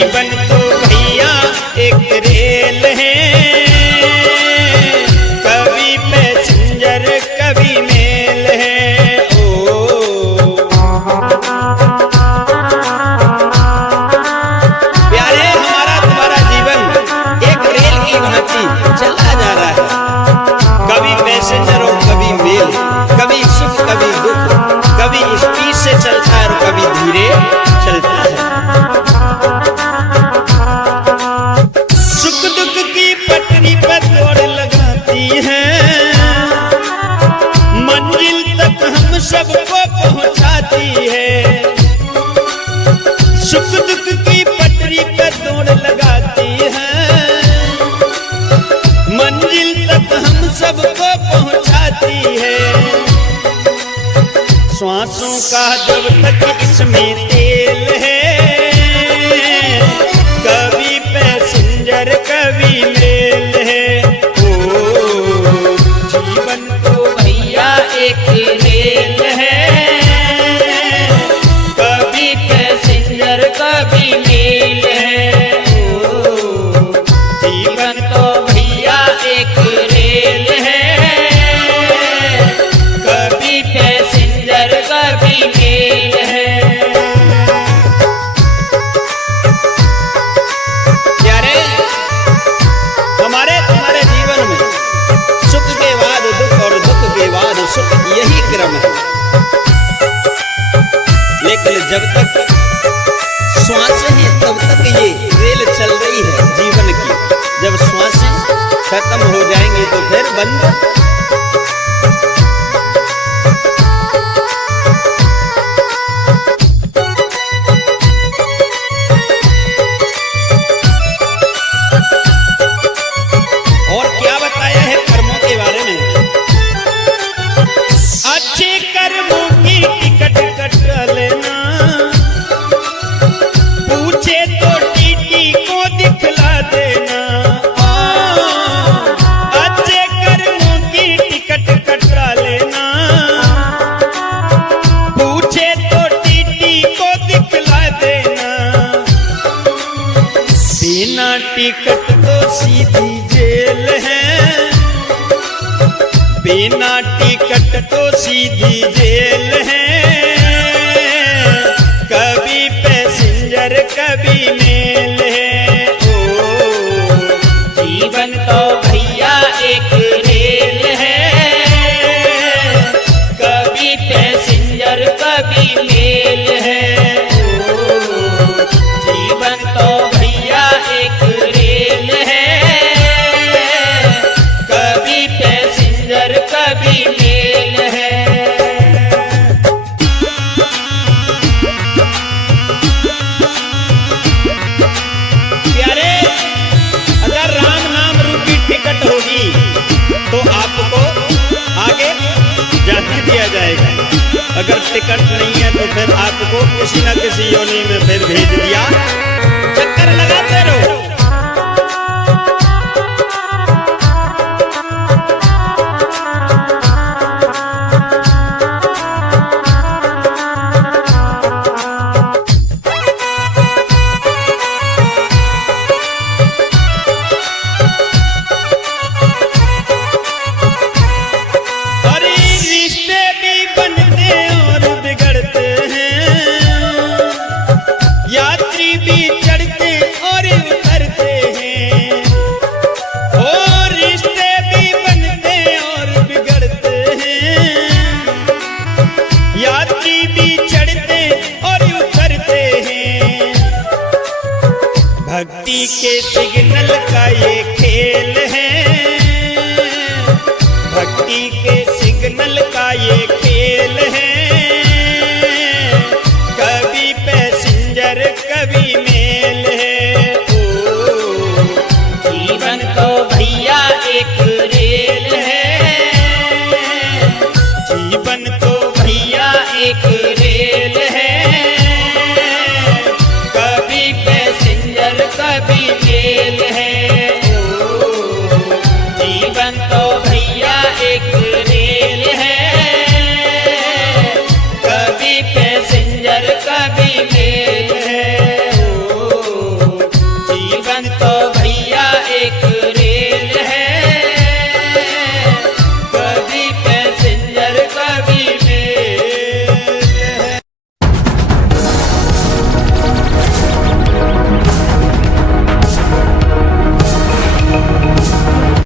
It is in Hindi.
जीवन तो भैया एक रेल है, कभी पैसेंजर कभी मेल है। ओ प्यारे, हमारा तुम्हारा जीवन एक रेल की भांति चला जा रहा है, कभी पैसेंजर और कभी मेल, कभी सुख कभी दुख, कभी स्पीड से चलता है और कभी धीरे चलता है। सुख दुख की पटरी पर दौड़ लगाती है, मंजिल तक हम सबको पहुंचाती है। सुख दुख की पटरी पर दौड़ लगाती है, मंजिल तक हम सबको पहुंचाती है। श्वासों का जब तक इसमें तेल है, कभी पैसेंजर कभी मेल है। ओ जीवन तो भैया एक रेल है, कभी पैसेंजर कभी मेल है। ओ जीवन तो भैया एक रेल है, कभी पैसेंजर कभी मेल है। प्यारे, हमारे तुम्हारे जीवन में सुख के बाद दुख और दुख के बाद सुख, यही क्रम है। लेकिन जब तक श्वास है तब तक ये रेल चल रही है जीवन की। जब श्वास खत्म हो जाएंगे तो फिर बंद। और क्या बताया है कर्मों के बारे में? अच्छे कर्मों की टिकट कटा लेना, पूछे तो टीटी को दिखला देना। अच्छे कर्मों की टिकट कटा लेना, पूछे तो टीटी को दिखला देना। बिना टिकट तो सीधी जेल है, बिना टिकट तो सीधी जेल है। कभी पैसेंजर कभी मेल है। ओ जीवन तो भैया एक रेल है, कभी पैसेंजर कभी मेल है। ओ जीवन तो भैया एक रेल है, कभी पैसेंजर कभी मेल है। प्यारे, अगर राम नाम रूपी टिकट होगी तो आपको आगे जाने दिया जाएगा। अगर टिकट नहीं है तो फिर आपको किसी न किसी योनि में फिर भेज दिया। चक्कर लगाते रहो। अरे रिश्ते भी बनते और बिगड़ते हैं, यात्री भी चढ़ते और उतरते हैं। और रिश्ते भी बनते और बिगड़ते हैं, यात्री भी चढ़ते और उतरते हैं। भक्ति के सिग्नल का ये खेल है, भक्ति के